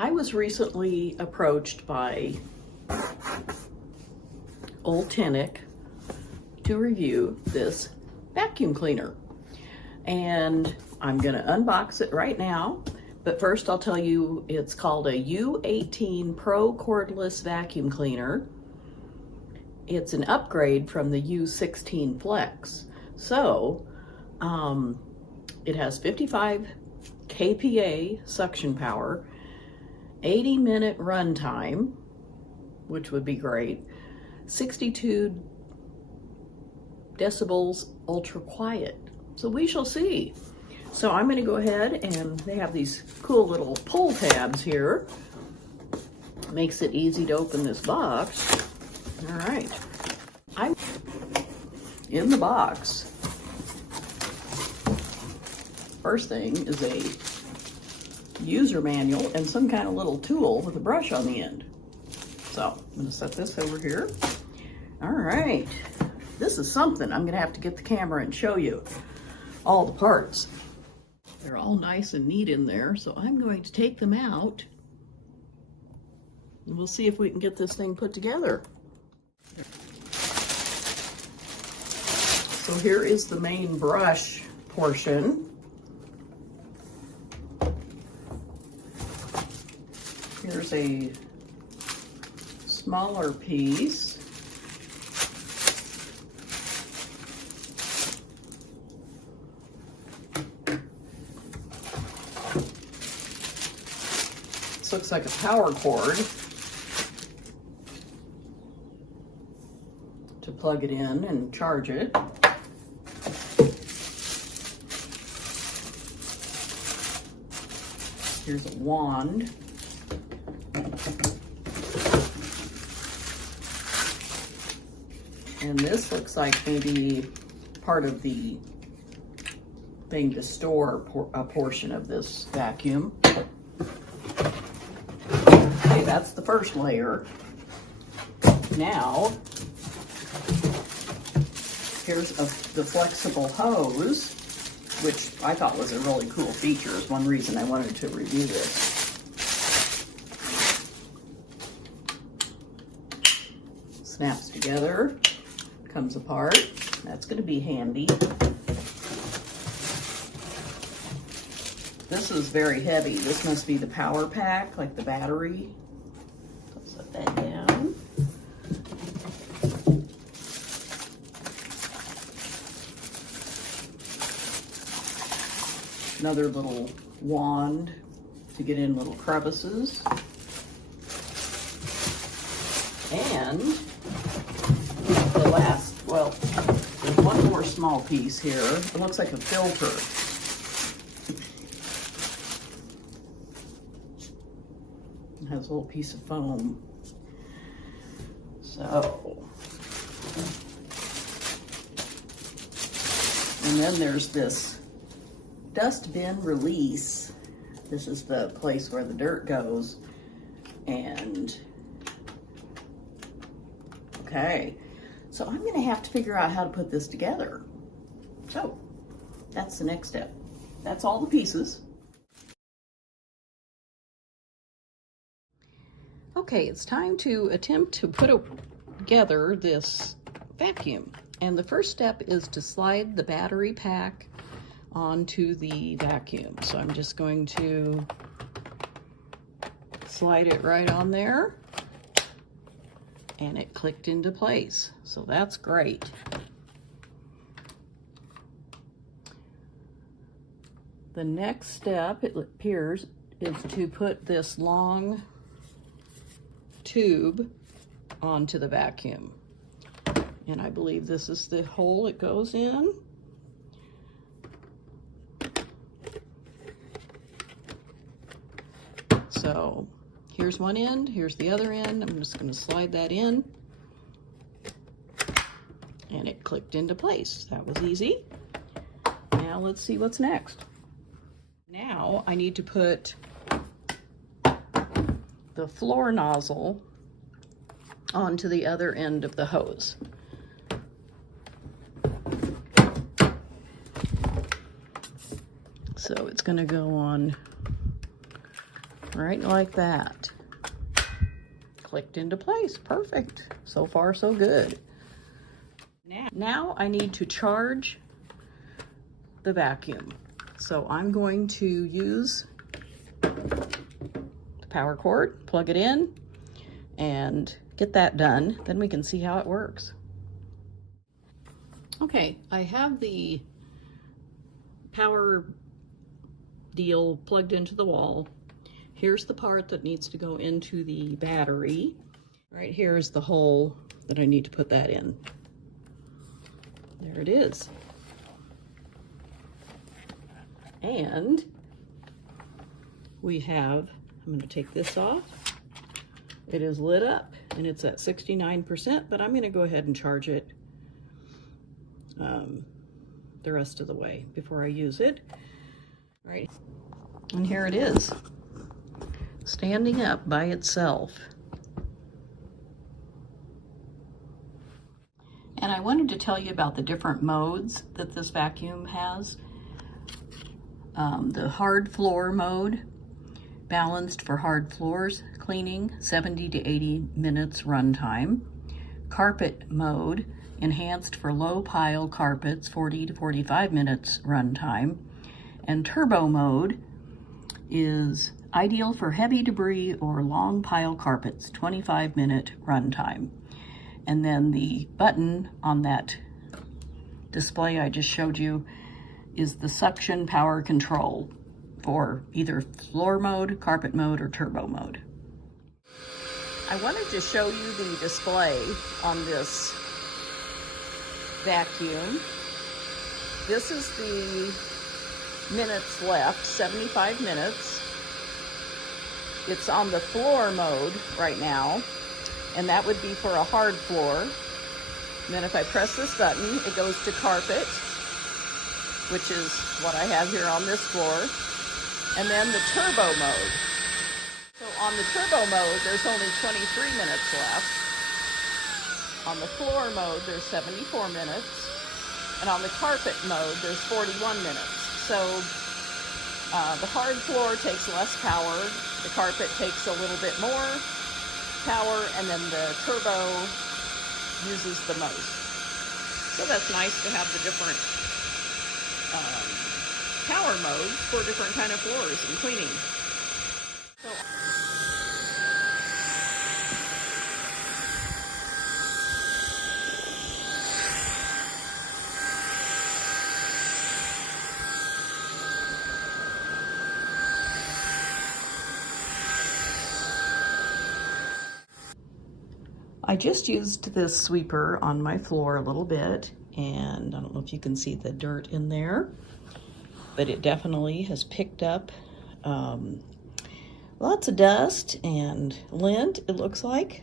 I was recently approached by Ultenic to review this vacuum cleaner, and I'm gonna unbox it right now. But first I'll tell you it's called a U18 Pro cordless vacuum cleaner. It's an upgrade from the U16 Flex. So it has 55 kPa suction power, 80-minute run time, which would be great, 62 decibels ultra quiet. So we shall see. So I'm going to go ahead, and they have these cool little pull tabs here. Makes it easy to open this box. All right. I'm in the box. First thing is a user manual and some kind of little tool with a brush on the end. So I'm going to set this over here. All right. This is something. I'm going to have to get the camera and show you all the parts. They're all nice and neat in there, so I'm going to take them out and we'll see if we can get this thing put together. So here is the main brush portion. Here's a smaller piece. This looks like a power cord to plug it in and charge it. Here's a wand. And this looks like maybe part of the thing to store a portion of this vacuum. Okay, that's the first layer. Now, here's the flexible hose, which I thought was a really cool feature. It's one reason I wanted to review this. Snaps together, comes apart. That's going to be handy. This is very heavy. This must be the power pack, like the battery. So set that down. Another little wand to get in little crevices. And the last, well, there's one more small piece here. It looks like a filter. It has a little piece of foam. So, and then there's this dust bin release. This is the place where the dirt goes. And okay, so I'm going to have to figure out how to put this together. So that's the next step. That's all the pieces. Okay, it's time to attempt to put together this vacuum. And the first step is to slide the battery pack onto the vacuum. So I'm just going to slide it right on there, and it clicked into place. So that's great. The next step, it appears, is to put this long tube onto the vacuum. And I believe this is the hole it goes in. So here's one end, here's the other end. I'm just going to slide that in, and it clicked into place. That was easy. Now let's see what's next. Now I need to put the floor nozzle onto the other end of the hose. So it's going to go on right like that. Clicked into place, perfect. So far, so good. Now I need to charge the vacuum. So I'm going to use the power cord, plug it in, and get that done. Then we can see how it works. Okay, I have the power deal plugged into the wall. Here's the part that needs to go into the battery. Right here is the hole that I need to put that in. There it is. And we have, I'm going to take this off. It is lit up and it's at 69%, but I'm going to go ahead and charge it the rest of the way before I use it. All right, and here it is, standing up by itself. And I wanted to tell you about the different modes that this vacuum has. The hard floor mode, balanced for hard floors cleaning, 70 to 80 minutes runtime. Carpet mode, enhanced for low pile carpets, 40 to 45 minutes runtime. And turbo mode is ideal for heavy debris or long pile carpets, 25-minute runtime. And then the button on that display I just showed you is the suction power control for either floor mode, carpet mode, or turbo mode. I wanted to show you the display on this vacuum. This is the minutes left, 75 minutes. It's on the floor mode right now, and that would be for a hard floor. And then if I press this button, it goes to carpet, which is what I have here on this floor. And then the turbo mode. So on the turbo mode, there's only 23 minutes left. On the floor mode, there's 74 minutes. And on the carpet mode, there's 41 minutes. So the hard floor takes less power, the carpet takes a little bit more power, and then the turbo uses the most. So that's nice to have the different power modes for different kind of floors and cleaning. So, I just used this sweeper on my floor a little bit, and I don't know if you can see the dirt in there, but it definitely has picked up lots of dust and lint, it looks like.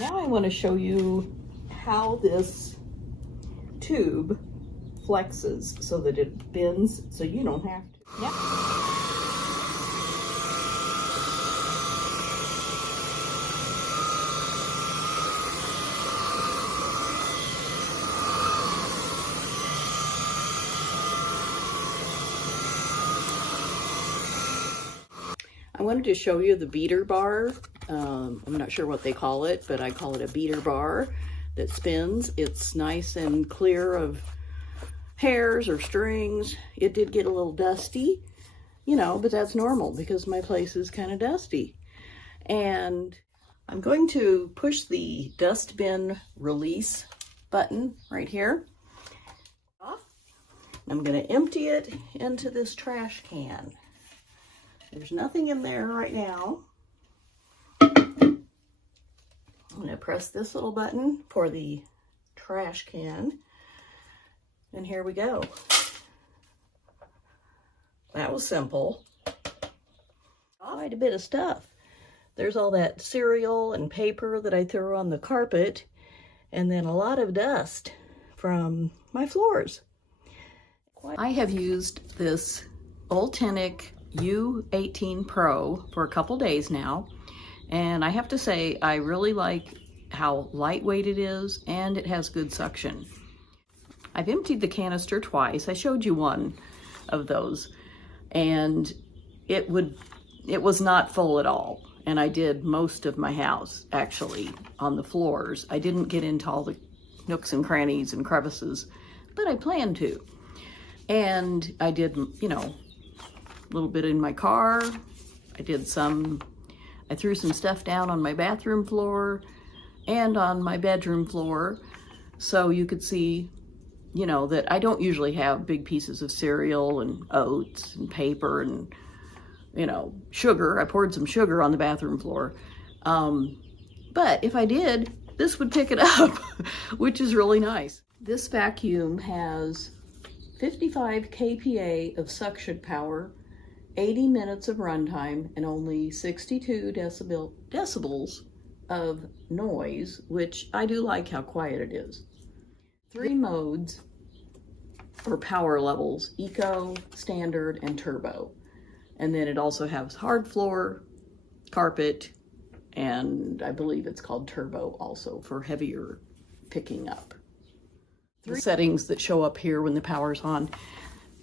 Now I want to show you how this tube flexes so that it bends so you don't have to. Now, I wanted to show you the beater bar. I'm not sure what they call it, but I call it a beater bar that spins. It's nice and clear of hairs or strings. It did get a little dusty, you know, but that's normal because my place is kind of dusty. And I'm going to push the dust bin release button right here. I'm going to empty it into this trash can. There's nothing in there right now. I'm going to press this little button for the trash can. And here we go. That was simple. Quite a bit of stuff. There's all that cereal and paper that I threw on the carpet, and then a lot of dust from my floors. I have used this Ultenic U18 Pro for a couple days now, and I have to say I really like how lightweight it is, and it has good suction. I've emptied the canister twice. I showed you one of those, and it was not full at all, and I did most of my house actually on the floors. I didn't get into all the nooks and crannies and crevices, but I planned to. And I did, you know, a little bit in my car. I threw some stuff down on my bathroom floor and on my bedroom floor, so you could see, you know, that I don't usually have big pieces of cereal and oats and paper and, you know, sugar. I poured some sugar on the bathroom floor. But if I did, this would pick it up, which is really nice. This vacuum has 55 kPa of suction power, 80 minutes of runtime, and only 62 decibels of noise, which I do like how quiet it is. 3 modes or power levels: eco, standard, and turbo. And then it also has hard floor, carpet, and I believe it's called turbo also for heavier picking up. The settings that show up here when the power's on,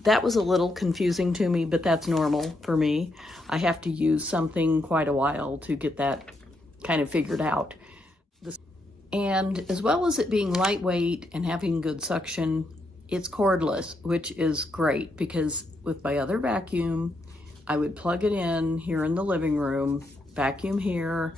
that was a little confusing to me, but that's normal for me. I have to use something quite a while to get that kind of figured out. And as well as it being lightweight and having good suction, it's cordless, which is great because with my other vacuum, I would plug it in here in the living room, vacuum here,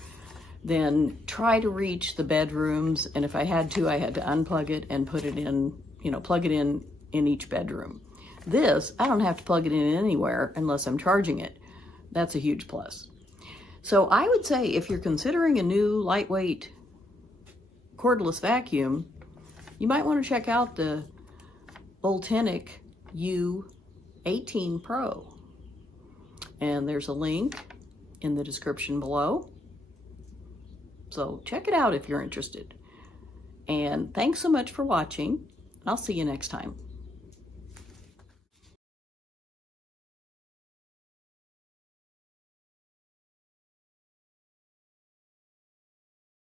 then try to reach the bedrooms. And if I had to, I had to unplug it and put it in, you know, plug it in each bedroom. This, I don't have to plug it in anywhere unless I'm charging it. That's a huge plus. So I would say if you're considering a new lightweight cordless vacuum, you might want to check out the Ultenic U18 Pro. And there's a link in the description below. So check it out if you're interested. And thanks so much for watching. I'll see you next time.